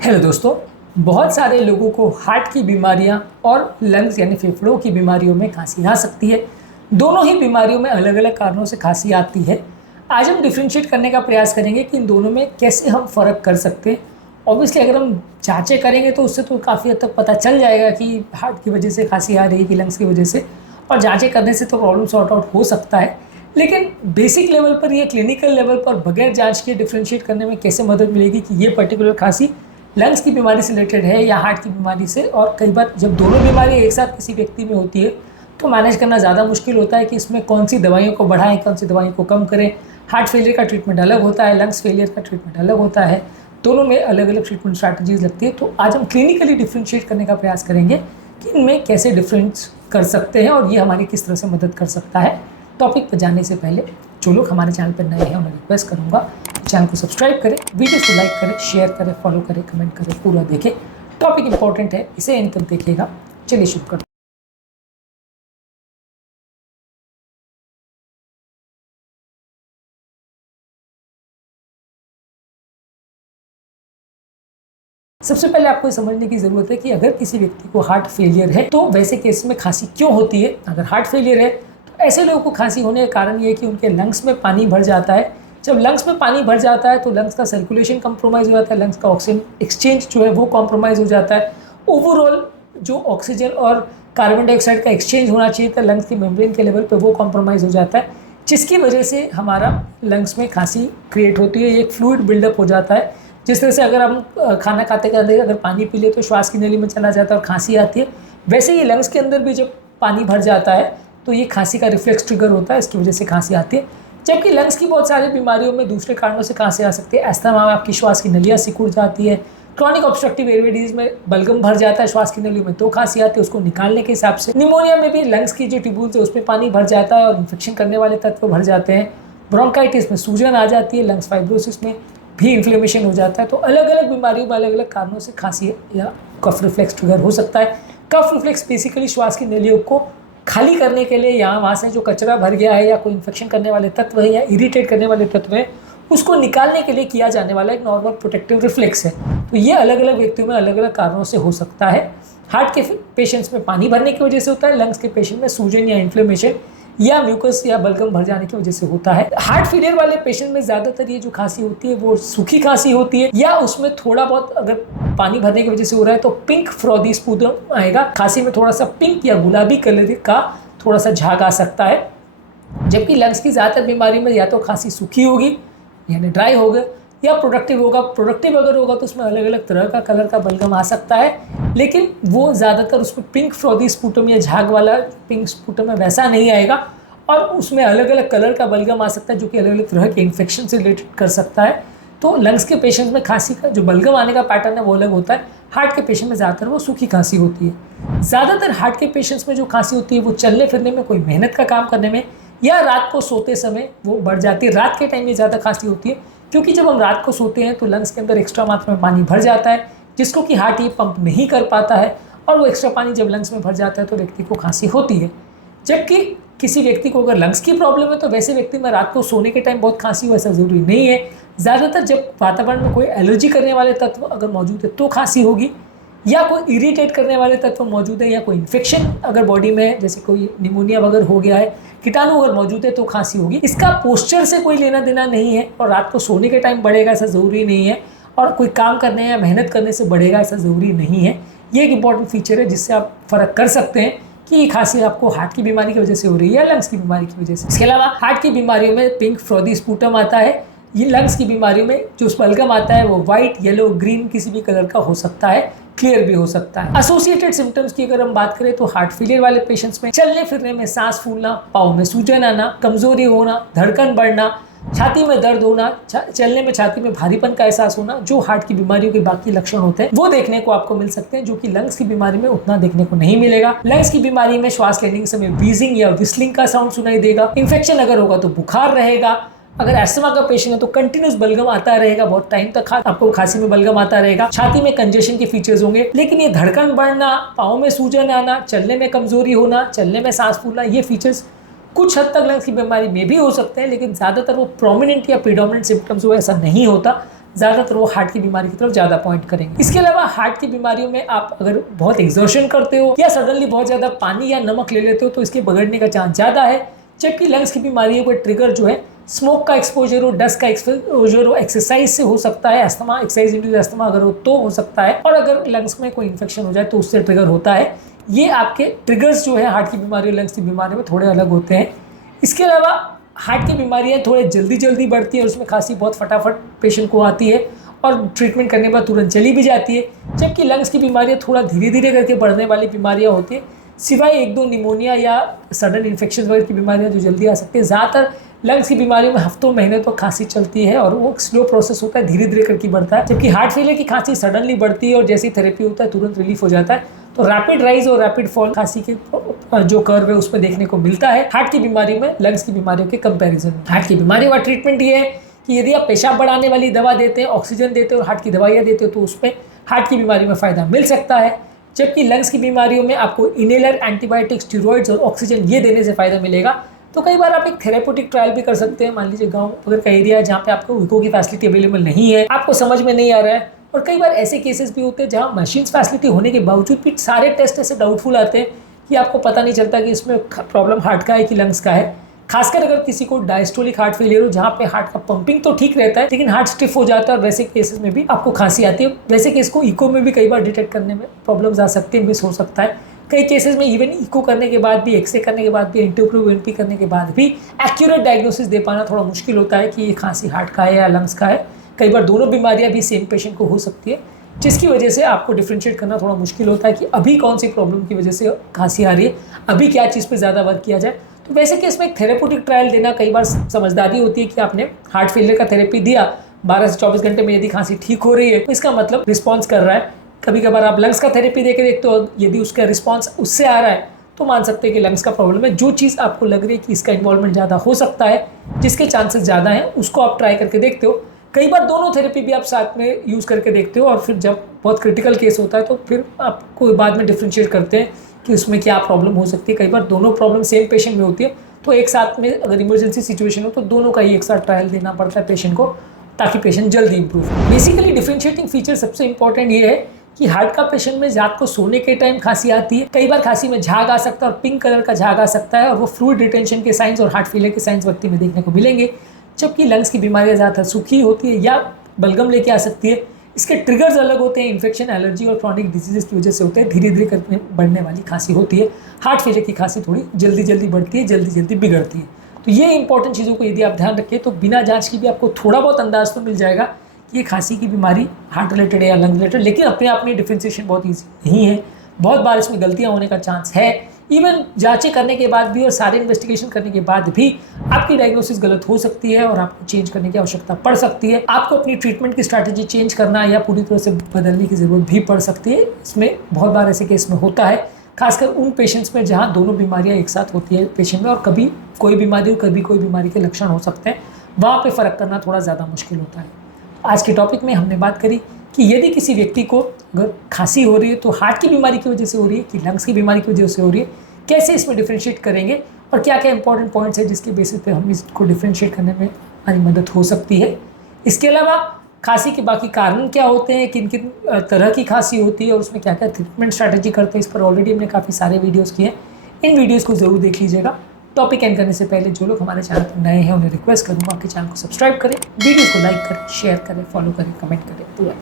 Hello दोस्तों। बहुत सारे लोगों को हार्ट की बीमारियां और लंग्स यानी फेफड़ों की बीमारियों में खांसी आ सकती है। दोनों ही बीमारियों में अलग अलग कारणों से खांसी आती है। आज हम डिफ्रेंशिएट करने का प्रयास करेंगे कि इन दोनों में कैसे हम फ़र्क कर सकते हैं। ऑब्वियसली अगर हम जांचें करेंगे तो उससे तो काफ़ी हद तक पता चल जाएगा कि हार्ट की वजह से खांसी आ रही है कि लंग्स की वजह से, और जांचें करने से तो प्रॉब्लम सॉर्ट आउट हो सकता है। लेकिन बेसिक लेवल पर या क्लिनिकल लेवल पर बगैर जांच के डिफ्रेंशिएट करने में कैसे मदद मिलेगी कि ये पर्टिकुलर खांसी लंग्स की बीमारी से रिलेटेड है या हार्ट की बीमारी से। और कई बार जब दोनों बीमारी एक साथ किसी व्यक्ति में होती है तो मैनेज करना ज़्यादा मुश्किल होता है कि इसमें कौन सी दवाइयों को बढ़ाएं, कौन सी दवाइयों को कम करें। हार्ट फेलियर का ट्रीटमेंट अलग होता है, लंग्स फेलियर का ट्रीटमेंट अलग होता है, दोनों में अलग अलग ट्रीटमेंट स्ट्रैटेजीज लगती है। तो आज हम क्लिनिकली डिफ्रेंशिएट करने का प्रयास करेंगे कि इनमें कैसे डिफरेंस कर सकते हैं और ये हमारी किस तरह से मदद कर सकता है। टॉपिक पर जाने से पहले जो लोग हमारे चैनल पर नए हैं उन्हें रिक्वेस्ट करूंगा चैनल को सब्सक्राइब करें, वीडियो को लाइक करें, शेयर करें, फॉलो करें, कमेंट करें, पूरा देखें। टॉपिक इंपॉर्टेंट है, इसे एंड तक देखिएगा। चलिए शुरू करते हैं। सबसे पहले आपको ये समझने की ज़रूरत है कि अगर किसी व्यक्ति को हार्ट फेलियर है तो वैसे केस में खांसी क्यों होती है। अगर हार्ट फेलियर है तो ऐसे लोगों को खांसी होने का कारण ये है कि उनके लंग्स में पानी भर जाता है। जब लंग्स में पानी भर जाता है तो लंग्स का सर्कुलेशन कंप्रोमाइज़ हो जाता है, लंग्स का ऑक्सीजन एक्सचेंज जो है वो कॉम्प्रोमाइज़ हो जाता है। ओवरऑल जो ऑक्सीजन और कार्बन डाइऑक्साइड का एक्सचेंज होना चाहिए था लंग्स की मेम्ब्रेन के लेवल पर, वो कॉम्प्रोमाइज़ हो जाता है, जिसकी वजह से हमारा लंग्स में खांसी क्रिएट होती है। एक फ्लूइड बिल्डअप हो जाता है। जिस तरह से अगर हम खाना खाते खाते अगर पानी पी ले तो श्वास की नली में चला जाता है और खांसी आती है, वैसे ही लंग्स के अंदर भी जब पानी भर जाता है तो ये खांसी का रिफ्लेक्स ट्रिगर होता है, इसकी वजह से खांसी आती है। जबकि लंग्स की बहुत सारी बीमारियों में दूसरे कारणों से खांसी आ सकती है। अस्थमा में आपकी श्वास की नलियाँ सिकुड़ जाती है, क्रॉनिक ऑब्स्ट्रक्टिव एयरवे डिजीज में बलगम भर जाता है श्वास की नली में तो खांसी आती है, उसको निकालने के हिसाब से। निमोनिया में भी लंग्स की जो ट्यूब्यूल्स है उसमें पानी भर जाता है और इन्फेक्शन करने वाले तत्व भर जाते हैं। ब्रोंकाइटिस में सूजन आ जाती है, लंग्स फाइब्रोसिस में भी इन्फ्लेमेशन हो जाता है। तो अलग अलग बीमारियों में अलग अलग कारणों से खांसी या कफ रिफ्लेक्स ट्रिगर हो सकता है। कफ रिफ्लेक्स बेसिकली श्वास की नलियों को खाली करने के लिए, यहाँ वहाँ से जो कचरा भर गया है या कोई इन्फेक्शन करने वाले तत्व है या इरिटेट करने वाले तत्व है, उसको निकालने के लिए किया जाने वाला एक नॉर्मल प्रोटेक्टिव रिफ्लेक्स है। तो ये अलग अलग व्यक्तियों में अलग अलग कारणों से हो सकता है। हार्ट के पेशेंट्स में पानी भरने की वजह से होता है, लंग्स के पेशेंट में सूजन या इन्फ्लेमेशन या म्यूकस या बलगम भर जाने की वजह से होता है। हार्ट फेलियर वाले पेशेंट में ज़्यादातर ये जो खांसी होती है वो सूखी खांसी होती है, या उसमें थोड़ा बहुत अगर पानी भरने की वजह से हो रहा है तो पिंक फ्रॉदी स्पूटम आएगा। खांसी में थोड़ा सा पिंक या गुलाबी कलर का थोड़ा सा झाग आ सकता है। जबकि लंग्स की ज़्यादातर बीमारी में या तो खांसी सूखी होगी यानी ड्राई होगा, या प्रोडक्टिव होगा। प्रोडक्टिव अगर होगा तो उसमें अलग अलग तरह का कलर का बलगम आ सकता है, लेकिन वो ज़्यादातर उसमें पिंक फ्रॉदी स्पूटम या झाग वाला पिंक स्पूटम में वैसा नहीं आएगा, और उसमें अलग अलग कलर का बलगम आ सकता है जो कि अलग अलग तरह के इन्फेक्शन से रिलेटेड कर सकता है। तो लंग्स के पेशेंट्स में खांसी का जो बलगम आने का पैटर्न है वो अलग होता है। हार्ट के पेशेंट में ज़्यादातर वो सूखी खांसी होती है। ज़्यादातर हार्ट के पेशेंट्स में जो खांसी होती है वो चलने फिरने में, कोई मेहनत का काम करने में, या रात को सोते समय वो बढ़ जाती है। रात के टाइम में ज़्यादा खांसी होती है क्योंकि जब हम रात को सोते हैं तो लंग्स के अंदर एक्स्ट्रा मात्रा में पानी भर जाता है जिसको कि हार्ट ये पंप नहीं कर पाता है, और वो एक्स्ट्रा पानी जब लंग्स में भर जाता है तो व्यक्ति को खांसी होती है। जबकि किसी व्यक्ति को अगर लंग्स की प्रॉब्लम है तो वैसे व्यक्ति में रात को सोने के टाइम बहुत खांसी हो ऐसा ज़रूरी नहीं है। ज़्यादातर जब वातावरण में कोई एलर्जी करने वाले तत्व अगर मौजूद है तो खांसी होगी, या कोई इरिटेट करने वाले तत्व मौजूद है, या कोई इन्फेक्शन अगर बॉडी में जैसे कोई निमोनिया वगैरह हो गया है, कीटाणु अगर मौजूद है तो खांसी होगी। इसका पोस्चर से कोई लेना देना नहीं है, और रात को सोने के टाइम बढ़ेगा ऐसा ज़रूरी नहीं है, और कोई काम करने या मेहनत करने से बढ़ेगा ऐसा ज़रूरी नहीं है। ये एक इंपॉर्टेंट फीचर है जिससे आप फ़र्क कर सकते हैं कि ये खांसी आपको हार्ट की बीमारी की वजह से हो रही है या लंग्स की बीमारी की वजह से। इसके अलावा हार्ट की बीमारियों में पिंक फ्रॉदी स्पूटम आता है। ये लंग्स की बीमारियों में जो बलगम आता है वो वाइट, येलो, ग्रीन किसी भी कलर का हो सकता है, क्लियर भी हो सकता है। एसोसिएटेड सिम्टम्स की अगर हम बात करें तो हार्ट फेलियर वाले पेशेंट्स में चलने फिरने में सांस फूलना, पाँव में सूजन आना, कमजोरी होना, धड़कन बढ़ना, छाती में दर्द होना, चलने में छाती में भारीपन का एहसास होना, जो हार्ट की बीमारियों के बाकी लक्षण होते हैं वो देखने को आपको मिल सकते हैं, जो कि लंग्स की बीमारी में उतना देखने को नहीं मिलेगा। लंग्स की बीमारी में श्वास लेने के समय व्हीजिंग या विस्लिंग का साउंड सुनाई देगा। इन्फेक्शन अगर होगा तो बुखार रहेगा। अगर अस्थमा का पेशेंट है तो कंटिन्यूस बलगम आता रहेगा, बहुत टाइम तक आपको खांसी में बलगम आता रहेगा। छाती में कंजेशन के फीचर्स होंगे, लेकिन ये धड़कन बढ़ना, पाँव में सूजन आना, चलने में कमजोरी होना, चलने में सांस फूलना, ये फीचर्स कुछ हद तक लंग्स की बीमारी में भी हो सकते हैं, लेकिन ज़्यादातर वो प्रोमिनेंट या प्रीडोमिनेंट सिम्टम्स हो ऐसा नहीं होता। ज़्यादातर वो हार्ट की बीमारी की तरफ ज़्यादा पॉइंट करेंगे। इसके अलावा हार्ट की बीमारियों में आप अगर बहुत एक्सर्शन करते हो या सडनली बहुत ज़्यादा पानी या नमक ले लेते हो तो इसके बिगड़ने का चांस ज़्यादा है। जबकि लंग्स की बीमारियों का ट्रिगर जो है स्मोक का एक्सपोजर हो, डस्ट का एक्सपोजर हो, एक्सरसाइज से हो सकता है, अस्थमा, एक्सरसाइज इंड्यूस्ड अस्थमा अगर हो तो हो सकता है, और अगर लंग्स में कोई इन्फेक्शन हो जाए तो उससे ट्रिगर होता है। ये आपके ट्रिगर्स जो है हार्ट की बीमारी और लंग्स की बीमारी में थोड़े अलग होते हैं। इसके अलावा हार्ट की बीमारियाँ थोड़े जल्दी बढ़ती है और उसमें खांसी बहुत फटाफट पेशेंट को आती है और ट्रीटमेंट करने के बाद तुरंत चली भी जाती है। जबकि लंग्स की बीमारियाँ थोड़ा धीरे धीरे करके बढ़ने वाली बीमारियाँ होती है, सिवाय 1-2 निमोनिया या सडन इन्फेक्शन वगैरह की बीमारियाँ जो जल्दी आ सकती है। ज़्यादातर लंग्स की बीमारियों में हफ्तों महीने तो खांसी चलती है और वो स्लो प्रोसेस होता है, धीरे धीरे करके बढ़ता है। जबकि हार्ट फेलियर की खांसी सडनली बढ़ती है और जैसी थेरेपी होता है तुरंत रिलीफ हो जाता है। तो रैपिड राइज और रैपिड फॉल खांसी के जो कर्व है उसमें देखने को मिलता है हार्ट की बीमारी में लंग्स की बीमारियों के कंपैरिजन में। हार्ट की बीमारियों का ट्रीटमेंट ये है कि यदि आप पेशाब बढ़ाने वाली दवा देते हैं, ऑक्सीजन देते हो और हार्ट की दवाइयाँ देते हो तो उसमें हार्ट की बीमारी में फ़ायदा मिल सकता है। जबकि लंग्स की बीमारियों में आपको इनहेलर, एंटीबायोटिक्स, स्टेरॉइड्स और ऑक्सीजन ये देने से फ़ायदा मिलेगा। तो कई बार आप एक थेरेप्यूटिक ट्रायल भी कर सकते हैं। मान लीजिए गाँव वगैरह का एरिया है जहाँ पे आपको इको की फैसिलिटी अवेलेबल नहीं है, आपको समझ में नहीं आ रहा है, और कई बार ऐसे केसेस भी होते हैं जहाँ मशीन फैसिलिटी होने के बावजूद भी सारे टेस्ट ऐसे डाउटफुल आते हैं कि आपको पता नहीं चलता कि इसमें प्रॉब्लम हार्ट का है कि लंग्स का है। खासकर अगर किसी को डायस्टोलिक हार्ट फेलियर हो जहाँ पे हार्ट का पंपिंग तो ठीक रहता है लेकिन हार्ट स्टिफ हो जाता है, और वैसे केसेस में भी आपको खांसी आती है। वैसे केस को इको में भी कई बार डिटेक्ट करने में प्रॉब्लम्स आ सकती है, मिस हो सकता है। कई केसेस में इवन इको करने के बाद भी, एक्सरे करने के बाद भी, एंटीओप्रोएनपी करने के बाद भी एक्यूरेट डायग्नोसिस दे पाना थोड़ा मुश्किल होता है कि ये खांसी हार्ट का है या लंग्स का है। कई बार दोनों बीमारियां भी सेम पेशेंट को हो सकती है, जिसकी वजह से आपको डिफ्रेंशिएट करना थोड़ा मुश्किल होता है कि अभी कौन सी प्रॉब्लम की वजह से खांसी आ रही है, अभी क्या चीज़ पे ज़्यादा वर्क किया जाए। तो वैसे केस में एक थेरेप्यूटिक ट्रायल देना कई बार समझदारी होती है कि आपने हार्ट फेलियर का थेरेपी दिया, 12 से 24 घंटे में यदि खांसी ठीक हो रही है तो इसका मतलब रिस्पॉन्स कर रहा है। कभी कभार आप लंग्स का थेरेपी देके देखते हो, यदि उसका रिस्पॉन्स उससे आ रहा है तो मान सकते हैं कि लंग्स का प्रॉब्लम है। जो चीज़ आपको लग रही है कि इसका इन्वॉल्वमेंट ज़्यादा हो सकता है, जिसके चांसेस ज़्यादा हैं, उसको आप ट्राई करके देखते हो। कई बार दोनों थेरेपी भी आप साथ में यूज़ करके देखते हो और फिर जब बहुत क्रिटिकल केस होता है तो फिर आपको बाद में डिफ्रेंशिएट करते हैं कि उसमें क्या प्रॉब्लम हो सकती है। कई बार दोनों प्रॉब्लम सेम पेशेंट में होती है तो एक साथ में अगर इमरजेंसी सिचुएशन हो तो दोनों का ही एक साथ ट्रायल देना पड़ता है पेशेंट को, ताकि पेशेंट जल्दी इंप्रूव हो। बेसिकली डिफ्रेंशिएटिंग फीचर सबसे इंपॉर्टेंट ये है कि हार्ट का पेशेंट में रात को सोने के टाइम खांसी आती है। कई बार खांसी में झाग आ सकता है और पिंक कलर का झाग आ सकता है और वो फ्लूइड रिटेंशन के साइंस और हार्ट फेलियर के साइंस व्यक्ति में देखने को मिलेंगे। जबकि लंग्स की बीमारियां ज़्यादातर सूखी होती है या बलगम लेके आ सकती है। इसके ट्रिगर्स अलग होते हैं, इन्फेक्शन, एलर्जी और क्रॉनिक डिजीजेस की वजह से होते हैं। धीरे धीरे करके बढ़ने वाली खांसी होती है। हार्ट फेलियर की खांसी थोड़ी जल्दी बढ़ती है, जल्दी बिगड़ती है। तो ये इंपॉर्टेंट चीज़ों को यदि आप ध्यान रखें तो बिना जांच की भी आपको थोड़ा बहुत अंदाज तो मिल जाएगा कि ये खांसी की बीमारी हार्ट रिलेटेड है या लंग रिलेटेड। लेकिन अपने आप में डिफ्रेंशिएशन बहुत ईजी नहीं है, बहुत बार इसमें गलतियाँ होने का चांस है। इवन जांचें करने के बाद भी और सारे इन्वेस्टिगेशन करने के बाद भी आपकी डायग्नोसिस गलत हो सकती है और आपको चेंज करने की आवश्यकता पड़ सकती है। आपको अपनी ट्रीटमेंट की स्ट्रैटेजी चेंज करना या पूरी तरह से बदलने की ज़रूरत भी पड़ सकती है। इसमें बहुत बार ऐसे केस में होता है, खासकर उन पेशेंट्स में जहाँ दोनों बीमारियाँ एक साथ होती है पेशेंट में और कभी कोई बीमारी और कभी कोई बीमारी के लक्षण हो सकते हैं, वहाँ पे फ़र्क करना थोड़ा ज़्यादा मुश्किल होता है। आज के टॉपिक में हमने बात करी कि यदि किसी व्यक्ति को अगर खांसी हो रही है तो हार्ट की बीमारी की वजह से हो रही है कि लंग्स की बीमारी की वजह से हो रही है, कैसे इसमें डिफ्रेंशिएट करेंगे और क्या क्या इंपॉर्टेंट पॉइंट्स है जिसके बेसिस पे हम इसको डिफ्रेंशिएट करने में हमारी मदद हो सकती है। इसके अलावा खांसी के बाकी कारण क्या होते हैं, किन किन तरह की खांसी होती है और उसमें क्या क्या ट्रीटमेंट स्ट्रैटेजी करते हैं, इस पर ऑलरेडी हमने काफ़ी सारे वीडियोज़ किए हैं। इन वीडियोज़ को ज़रूर देख लीजिएगा। टॉपिक एंड करने से पहले जो लोग हमारे चैनल पर नए हैं उन्हें रिक्वेस्ट करूँगा कि चैनल को सब्सक्राइब करें, वीडियो को लाइक करें, शेयर करें, फॉलो करें, कमेंट करें।